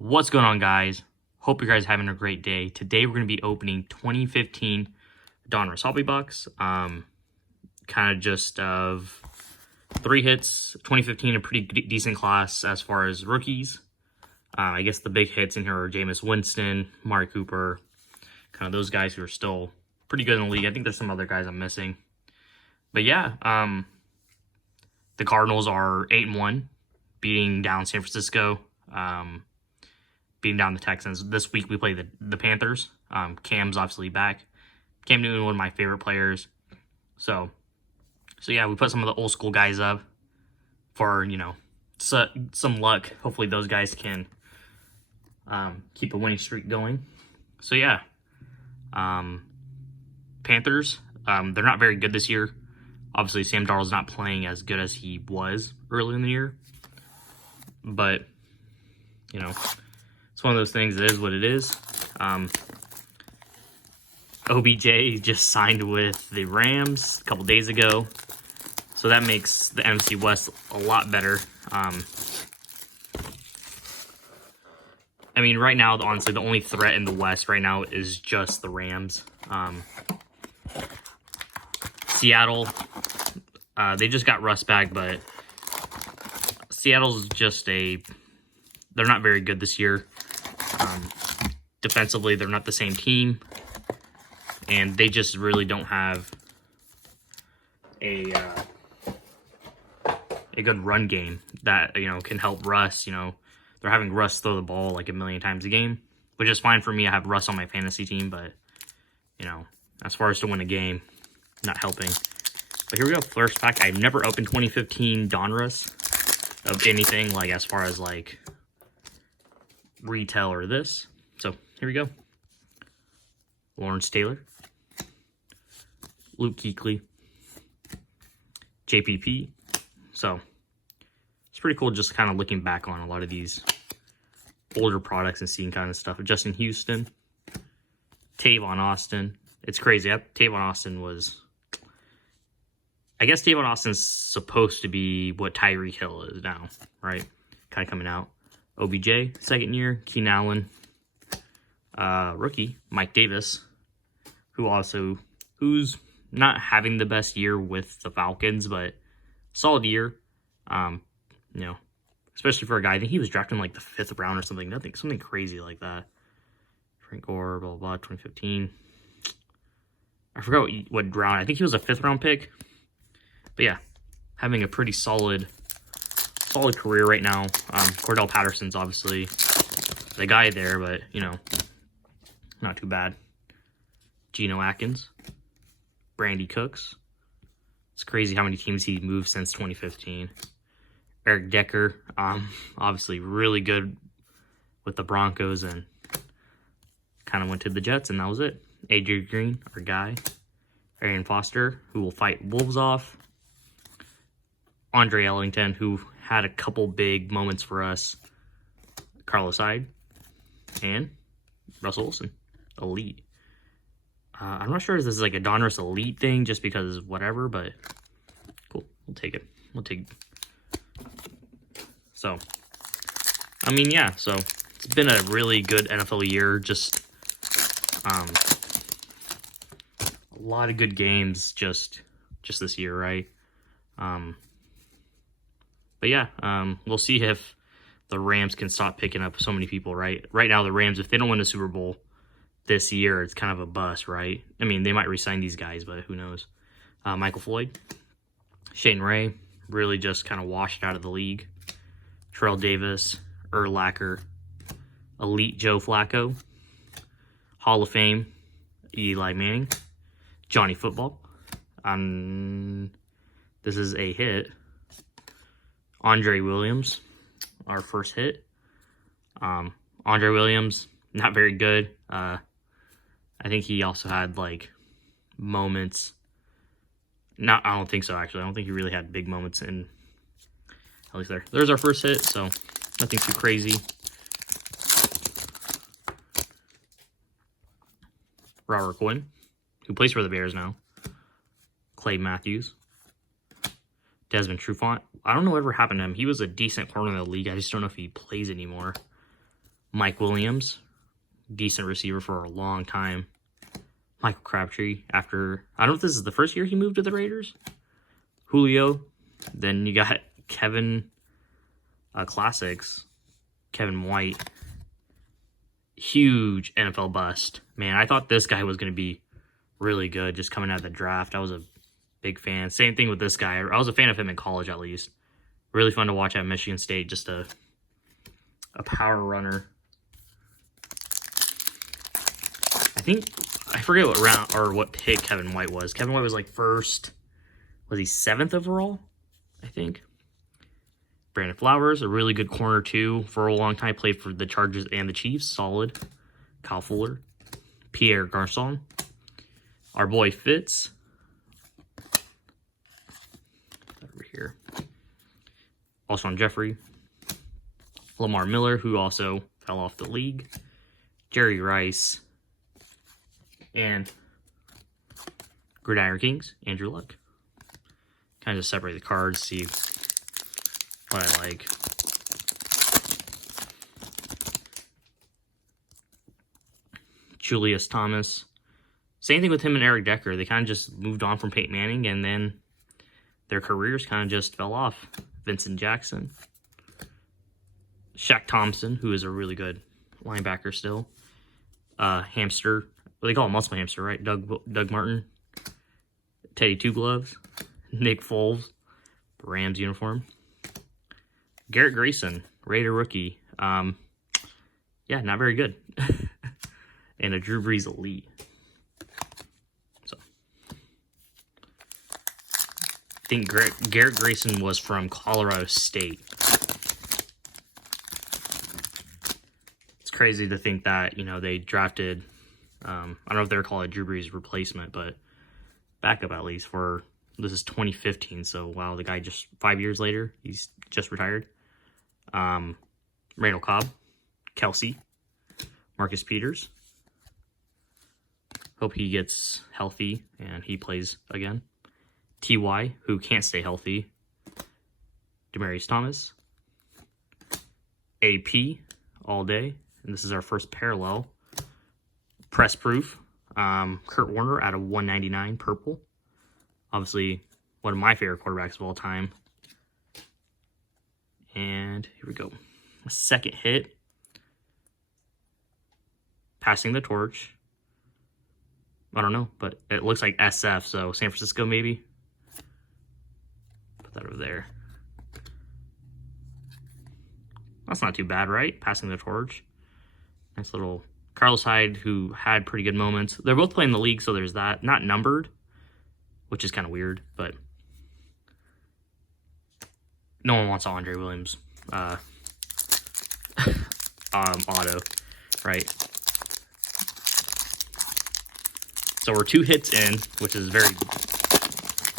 What's going on, guys? Hope you guys are having a great day. Today we're going to be opening 2015 Donruss Hobby Box. Kind of just of 3 hits. 2015, a pretty decent class as far as rookies. I guess the big hits in here are Jameis Winston, Mari Cooper, kind of those guys who are still pretty good in the league. I think there's some other guys I'm missing. But yeah, the Cardinals are 8-1, beating down San Francisco. Beating down the Texans. This week we play the Panthers. Cam's obviously back. Cam Newton, one of my favorite players. So yeah, we put some of the old school guys up for, some luck. Hopefully those guys can keep a winning streak going. So yeah, Panthers, they're not very good this year. Obviously Sam Darnold's not playing as good as he was early in the year. But, it's one of those things. It is what it is. OBJ just signed with the Rams a couple days ago, so that makes the NFC West a lot better. I mean, right now, honestly, the only threat in the West right now is just the Rams. Seattle, they just got Russ back, but Seattle's just they're not very good this year. Defensively, they're not the same team, and they just really don't have a good run game that can help Russ. They're having Russ throw the ball like a million times a game, which is fine for me. I have Russ on my fantasy team, but as far as to win a game, not helping. But here we go, first pack. I've never opened 2015 Donruss of anything, like as far as like retail or this. So here we go. Lawrence Taylor, Luke Kuechly, JPP. So it's pretty cool just kind of looking back on a lot of these older products and seeing kind of stuff. Justin Houston, Tavon Austin. It's crazy. Tavon Austin was, I guess Tavon Austin's supposed to be what Tyreek Hill is now, right? Kind of coming out. OBJ, second year. Keenan Allen, rookie. Mike Davis, who's not having the best year with the Falcons, but solid year. Especially for a guy, I think he was drafted in like the 5th round or something. Something crazy like that. Frank Gore, blah, blah, blah, 2015. I forgot what round. I think he was a 5th round pick. But yeah, having a pretty solid career right now. Cordell Patterson's obviously the guy there, but, not too bad. Geno Atkins. Brandy Cooks. It's crazy how many teams he moved since 2015. Eric Decker, obviously really good with the Broncos and kind of went to the Jets, and that was it. Adrian Green, our guy. Arian Foster, who will fight Wolves off. Andre Ellington, who had a couple big moments for us. Carlos Hyde. And Russell Wilson. Elite. I'm not sure if this is like a Donruss Elite thing, just because whatever, but cool. We'll take it. So, I mean, yeah. So, it's been a really good NFL year. Just a lot of good games just this year, right? But yeah, we'll see if the Rams can stop picking up so many people, right? Right now, the Rams, if they don't win the Super Bowl this year, it's kind of a bust, right? I mean, they might re-sign these guys, but who knows? Michael Floyd, Shane Ray, really just kind of washed out of the league. Terrell Davis, Urlacher, Elite Joe Flacco, Hall of Fame, Eli Manning, Johnny Football. This is a hit. Andre Williams, our first hit. Andre Williams, not very good. I think he also had like moments. I don't think so, actually. I don't think he really had big moments in, at least there. There's our first hit, so nothing too crazy. Robert Quinn, who plays for the Bears now. Clay Matthews. Desmond Trufant. I don't know whatever happened to him. He was a decent corner in the league. I just don't know if he plays anymore. Mike Williams, decent receiver for a long time. Michael Crabtree, after, I don't know if this is the first year he moved to the Raiders. Julio. Then you got Kevin Classics, Kevin White. Huge NFL bust. Man, I thought this guy was going to be really good just coming out of the draft. I was a big fan. Same thing with this guy. I was a fan of him in college, at least. Really fun to watch at Michigan State. Just a power runner. I forget what round or what pick Kevin White was. Kevin White was like first. Was he 7th overall? I think. Brandon Flowers, a really good corner too. For a long time, played for the Chargers and the Chiefs. Solid. Kyle Fuller. Pierre Garçon. Our boy Fitz. Over here. Alshon Jeffrey. Lamar Miller, who also fell off the league. Jerry Rice. And Gridiron Kings, Andrew Luck. Kind of just separate the cards, see what I like. Julius Thomas. Same thing with him and Eric Decker. They kind of just moved on from Peyton Manning, and then their careers kind of just fell off. Vincent Jackson. Shaq Thompson, who is a really good linebacker still. Hamster. Well, they call him Muscle Hamster, right? Doug Martin. Teddy Two Gloves. Nick Foles. Rams uniform. Garrett Grayson. Raider rookie. Yeah, not very good. And a Drew Brees elite. So, I think Garrett Grayson was from Colorado State. It's crazy to think that, you know, they drafted, I don't know if they're calling it Drew Brees' replacement, but backup at least for, this is 2015, so wow, the guy just 5 years later, he's just retired. Randall Cobb, Kelsey, Marcus Peters. Hope he gets healthy and he plays again. T.Y., who can't stay healthy. Demaryius Thomas. A.P. all day. And this is our first parallel. Press proof. Kurt Warner out of 199 purple. Obviously, one of my favorite quarterbacks of all time. And here we go. A second hit. Passing the torch. I don't know, but it looks like SF, so San Francisco maybe. Put that over there. That's not too bad, right? Passing the torch. Nice little Carlos Hyde, who had pretty good moments. They're both playing the league, so there's that. Not numbered, which is kind of weird, but no one wants Andre Williams auto, right? So we're 2 hits in, which is very,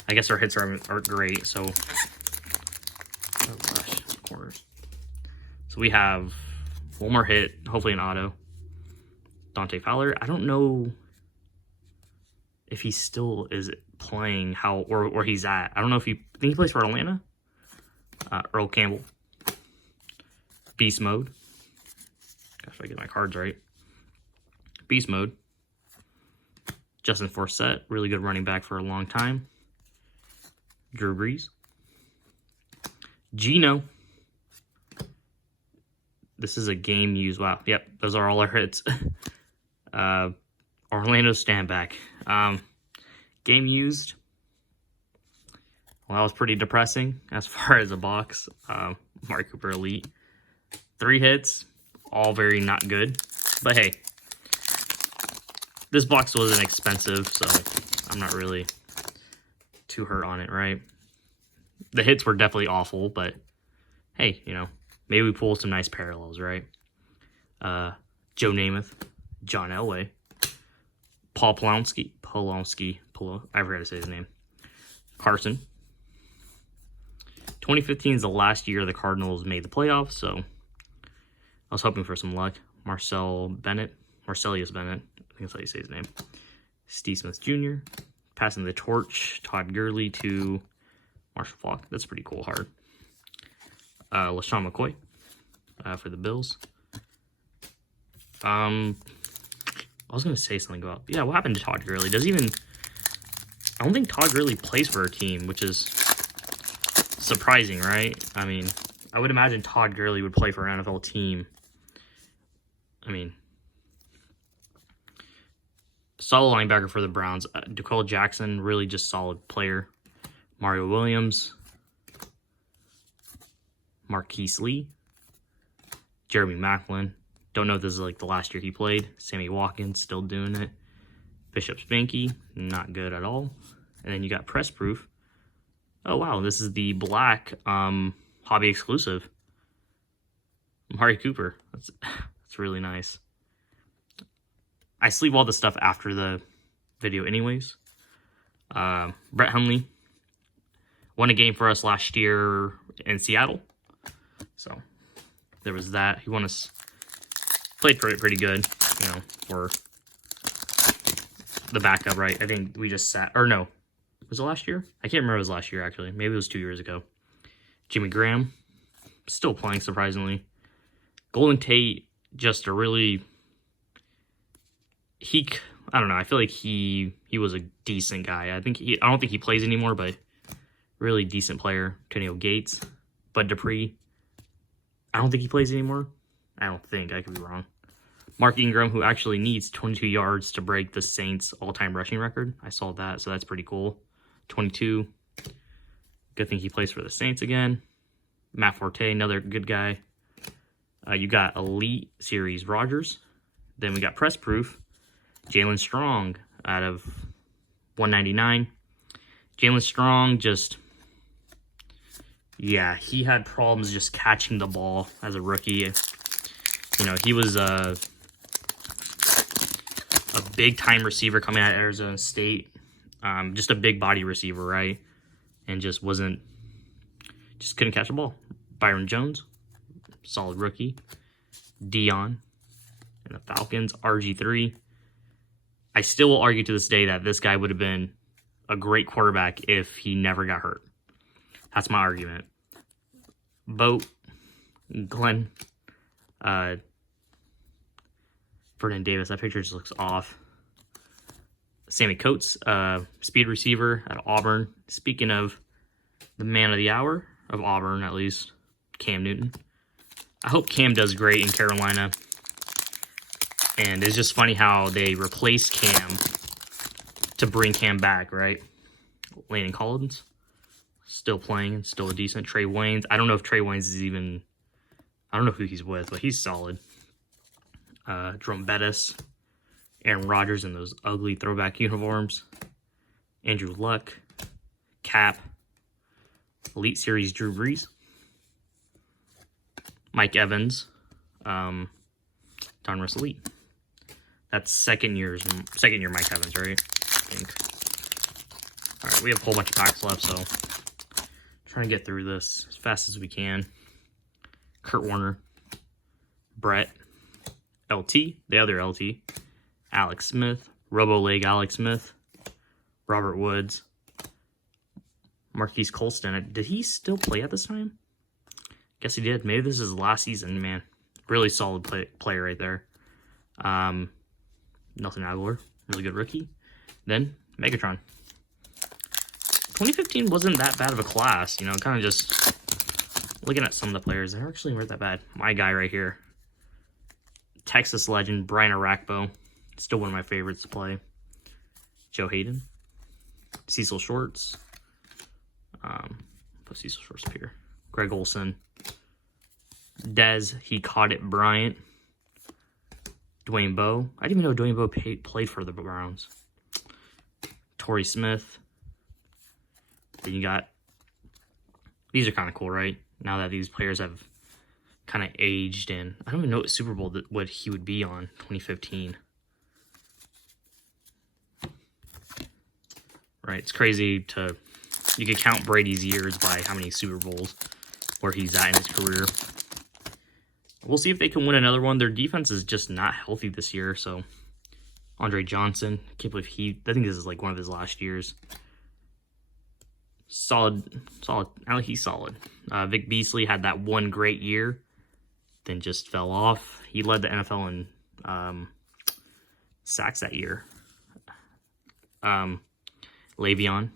I guess our hits aren't great, so, oh gosh, corners. So we have one more hit, hopefully an auto. Dante Fowler, I don't know if he still is playing, how, or where he's at. I don't know if I think he plays for Atlanta. Earl Campbell. Beast Mode. Gosh, if I get my cards right. Beast Mode. Justin Forsett, really good running back for a long time. Drew Brees. Geno. This is a game used. Wow. Yep, those are all our hits. Orlando Stanback. Game used. Well, that was pretty depressing as far as a box. Mark Cooper Elite. 3 hits. All very not good. But hey. This box wasn't expensive, so I'm not really too hurt on it, right? The hits were definitely awful, but hey, you know, maybe we pull some nice parallels, right? Joe Namath, John Elway, Paul Polonsky, I forgot to say his name. Carson. 2015 is the last year the Cardinals made the playoffs, so I was hoping for some luck. Marcelius Bennett, I think that's how you say his name. Steve Smith Jr. Passing the torch, Todd Gurley to Marshall Faulk. That's pretty cool, hard. LaShawn McCoy for the Bills. I was going to say something about... Yeah, what happened to Todd Gurley? I don't think Todd Gurley plays for a team, which is surprising, right? I mean, I would imagine Todd Gurley would play for an NFL team. I mean, solid linebacker for the Browns. DeQuell Jackson, really just solid player. Mario Williams. Marquise Lee. Jeremy Maclin. Don't know if this is like the last year he played. Sammy Watkins, still doing it. Bishop Spanky, not good at all. And then you got Press Proof. Oh, wow, this is the black hobby exclusive. Amari Cooper. That's really nice. I sleeve all the stuff after the video anyways. Brett Hundley won a game for us last year in Seattle. So there was that. He played pretty good, you know, for the backup, right? I think we just sat, or no, was it last year? I can't remember if it was last year, actually. Maybe it was 2 years ago. Jimmy Graham, still playing, surprisingly. Golden Tate, just a really, I don't know, I feel like he was a decent guy. I don't think he plays anymore, but really decent player. Kenny Gates, Bud Dupree, I don't think he plays anymore. I don't think, I could be wrong. Mark Ingram, who actually needs 22 yards to break the Saints' all-time rushing record. I saw that, so that's pretty cool. 22. Good thing he plays for the Saints again. Matt Forte, another good guy. You got Elite Series Rodgers. Then we got Press Proof. Jalen Strong out of 199. Jalen Strong just... Yeah, he had problems just catching the ball as a rookie. You know, he was a big-time receiver coming out of Arizona State. Just a big body receiver, right? And just couldn't catch the ball. Byron Jones, solid rookie. Dion and the Falcons, RG3. I still will argue to this day that this guy would have been a great quarterback if he never got hurt. That's my argument. Boat, Glenn, Vernon Davis, that picture just looks off. Sammy Coates, speed receiver at Auburn. Speaking of the man of the hour of Auburn, at least, Cam Newton. I hope Cam does great in Carolina. And it's just funny how they replaced Cam to bring Cam back, right? Landon Collins, still playing, still a decent. Trey Waynes. I don't know if Trey Waynes is even... I don't know who he's with, but he's solid. Jerome Bettis, Aaron Rodgers in those ugly throwback uniforms. Andrew Luck, Cap, Elite Series Drew Brees, Mike Evans, Donruss Elite. That's second year Mike Evans, right? I think. All right, we have a whole bunch of packs left, so trying to get through this as fast as we can. Kurt Warner, Brett, LT, the other LT, Alex Smith, Robo-Leg Alex Smith, Robert Woods, Marquise Colston. Did he still play at this time? Guess he did. Maybe this is his last season, man. Really solid player right there. Nelson Aguilar, really good rookie. Then Megatron. 2015 wasn't that bad of a class, you know, kind of just looking at some of the players. They actually weren't that bad. My guy right here, Texas legend, Brian Arakpo. Still one of my favorites to play. Joe Hayden. Cecil Shorts. Put Cecil Shorts up here. Greg Olson. Dez, he caught it, Bryant. Dwayne Bowe. I didn't even know Dwayne Bowe played for the Browns. Torrey Smith. Then you got... These are kind of cool, right? Now that these players have kind of aged, and I don't even know what Super Bowl what he would be on 2015. Right, it's crazy to... You could count Brady's years by how many Super Bowls where he's at in his career. We'll see if they can win another one. Their defense is just not healthy this year, so... Andre Johnson. I can't believe I think this is like one of his last years. Solid. He's solid. Vic Beasley had that one great year, then just fell off. He led the NFL in sacks that year. Le'Veon,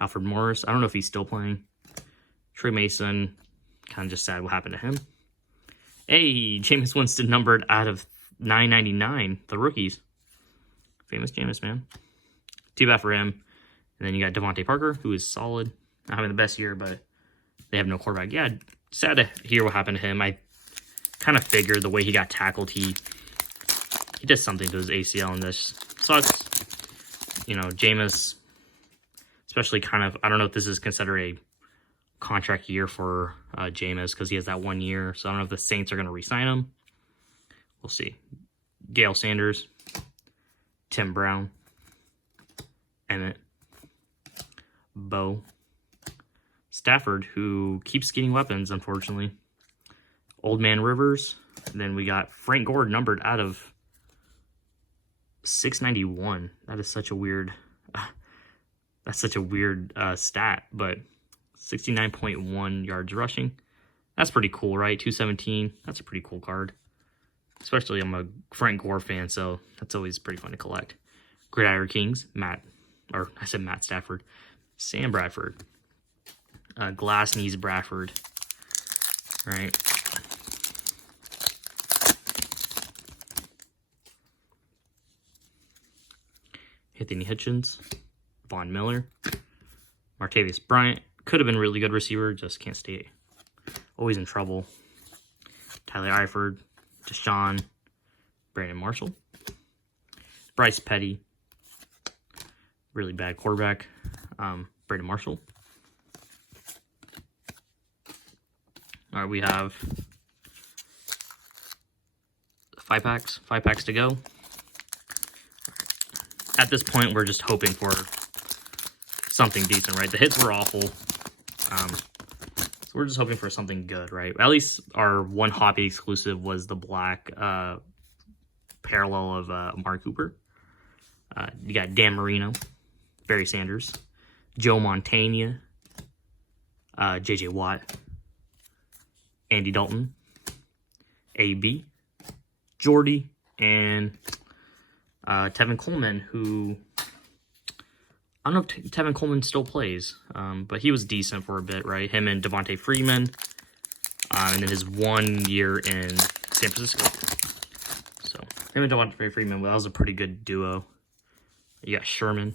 Alfred Morris. I don't know if he's still playing. Trey Mason. Kind of just sad what happened to him. Hey, Jameis Winston numbered out of 999. The rookies. Famous Jameis, man. Too bad for him. And then you got Devonte Parker, who is solid. Not having the best year, but they have no quarterback. Yeah, sad to hear what happened to him. I kind of figured the way he got tackled, he did something to his ACL, and this sucks. You know, Jameis, especially kind of, I don't know if this is considered a contract year for Jameis because he has that 1 year. So I don't know if the Saints are going to re-sign him. We'll see. Gale Sanders, Tim Brown, Emmett, Bo, Stafford, who keeps getting weapons, unfortunately. Old Man Rivers. And then we got Frank Gourd numbered out of 691. That is such a weird... that's such a weird stat, but 69.1 yards rushing. That's pretty cool, right? 217. That's a pretty cool card. Especially I'm a Frank Gore fan, so that's always pretty fun to collect. Gridiron Kings, Matt Stafford. Sam Bradford. Glass Knees Bradford. All right. Anthony Hitchens. Von Miller. Martavis Bryant. Could have been a really good receiver, just can't stay. Always in trouble. Tyler Eifert. Deshaun. Brandon Marshall. Bryce Petty. Really bad quarterback. Brandon Marshall. All right, we have 5 packs. 5 packs to go. At this point, we're just hoping for something decent, right? The hits were awful. So we're just hoping for something good, right? At least our one hobby exclusive was the black parallel of Amari Cooper. You got Dan Marino, Barry Sanders, Joe Montana, J.J. Watt, Andy Dalton, A.B., Jordy, and Tevin Coleman, who... I don't know if Tevin Coleman still plays, but he was decent for a bit, right? Him and Devontae Freeman, and then his 1 year in San Francisco. So, him and Devontae Freeman, well, that was a pretty good duo. You got Sherman.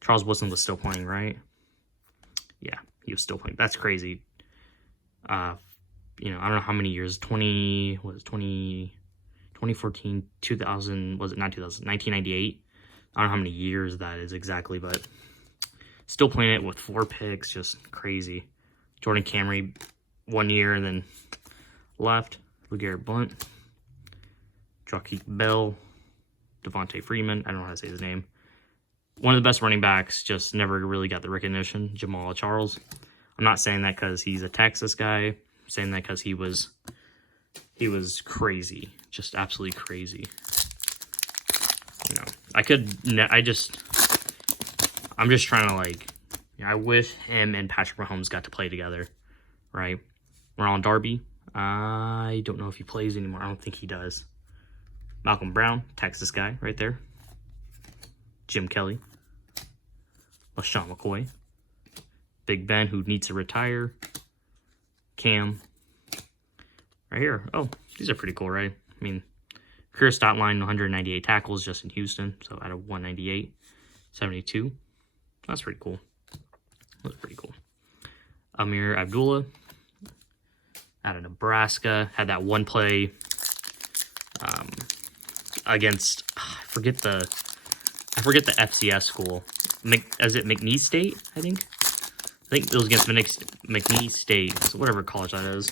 Charles Woodson was still playing, right? Yeah, he was still playing. That's crazy. You know, I don't know how many years. 2014, 2000, was it not 2000? 1998. I don't know how many years that is exactly, but still playing it with 4 picks, just crazy. Jordan Camry, 1 year, and then left. LeGarrette Blunt, Joaquin Bell, Devontae Freeman. I don't know how to say his name. One of the best running backs, just never really got the recognition. Jamal Charles. I'm not saying that because he's a Texas guy. I'm saying that because he was crazy, just absolutely crazy. You know, I'm just trying to, like, you know, I wish him and Patrick Mahomes got to play together, right? Ron Darby, I don't know if he plays anymore. I don't think he does. Malcolm Brown, Texas guy, right there. Jim Kelly. LaShawn McCoy. Big Ben, who needs to retire. Cam. Right here. Oh, these are pretty cool, right? I mean, career stat line, 198 tackles just in Houston. So out of 198, 72. That's pretty cool. That's pretty cool. Amir Abdullah out of Nebraska. Had that one play against, I forget the FCS school. Is it McNeese State, I think? I think it was against McNeese State, so whatever college that is.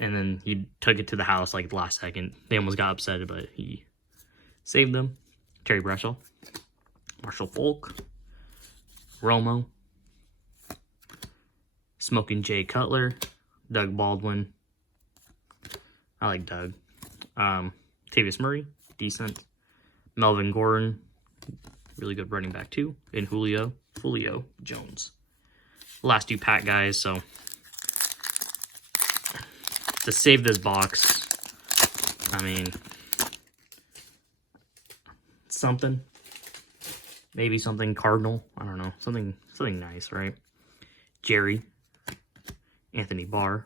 And then he took it to the house like the last second. They almost got upset, but he saved them. Terry Bradshaw. Marshall Falk. Romo. Smoking Jay Cutler. Doug Baldwin. I like Doug. Tavius Murray. Decent. Melvin Gordon. Really good running back too. And Julio Jones. Last 2 pack guys, so to save this box, I mean, something. Maybe something Cardinal. I don't know. Something nice, right? Jerry. Anthony Barr.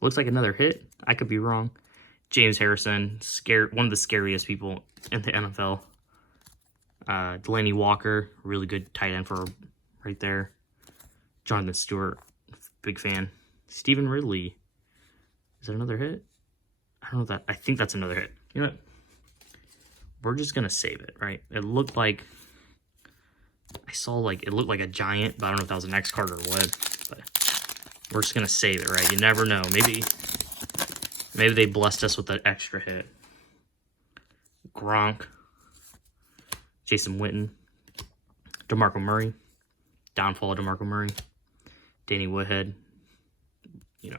Looks like another hit. I could be wrong. James Harrison. One of the scariest people in the NFL. Delaney Walker. Really good tight end for right there. Jonathan Stewart. Big fan. Stephen Ridley. Is that another hit? I don't know that. I think that's another hit. You know what? We're just going to save it, right? It looked like... it looked like a giant, but I don't know if that was an X card or what. But we're just going to save it, right? You never know. Maybe they blessed us with an extra hit. Gronk. Jason Witten. DeMarco Murray. Downfall of DeMarco Murray. Danny Woodhead. You know,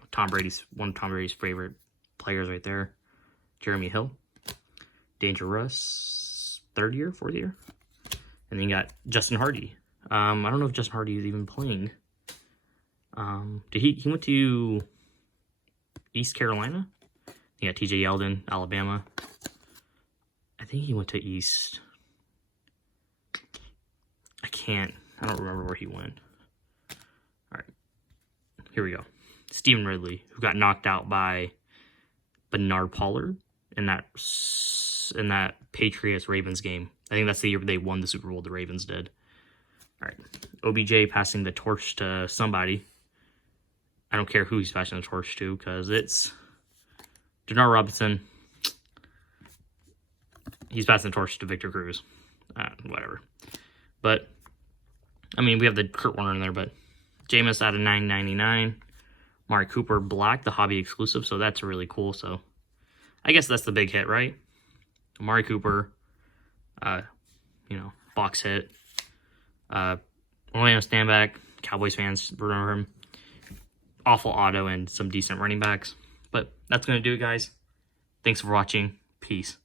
one of Tom Brady's favorite players right there. Jeremy Hill. Donruss. Fourth year. And then you got Justin Hardy. I don't know if Justin Hardy is even playing. He went to East Carolina? You got TJ Yeldon, Alabama. I think he went to East. I don't remember where he went. All right. Here we go. Stephen Ridley, who got knocked out by Bernard Pollard in that Patriots-Ravens game. I think that's the year they won the Super Bowl, the Ravens did. All right. OBJ passing the torch to somebody. I don't care who he's passing the torch to because it's Denard Robinson. He's passing the torch to Victor Cruz. Whatever. But, I mean, we have the Kurt Warner in there, but Jameis out of 999. Amari Cooper Black, the hobby exclusive, so that's really cool. So, I guess that's the big hit, right? Amari Cooper, box hit. Orlando Stanback, Cowboys fans remember him. Awful auto and some decent running backs. But that's going to do it, guys. Thanks for watching. Peace.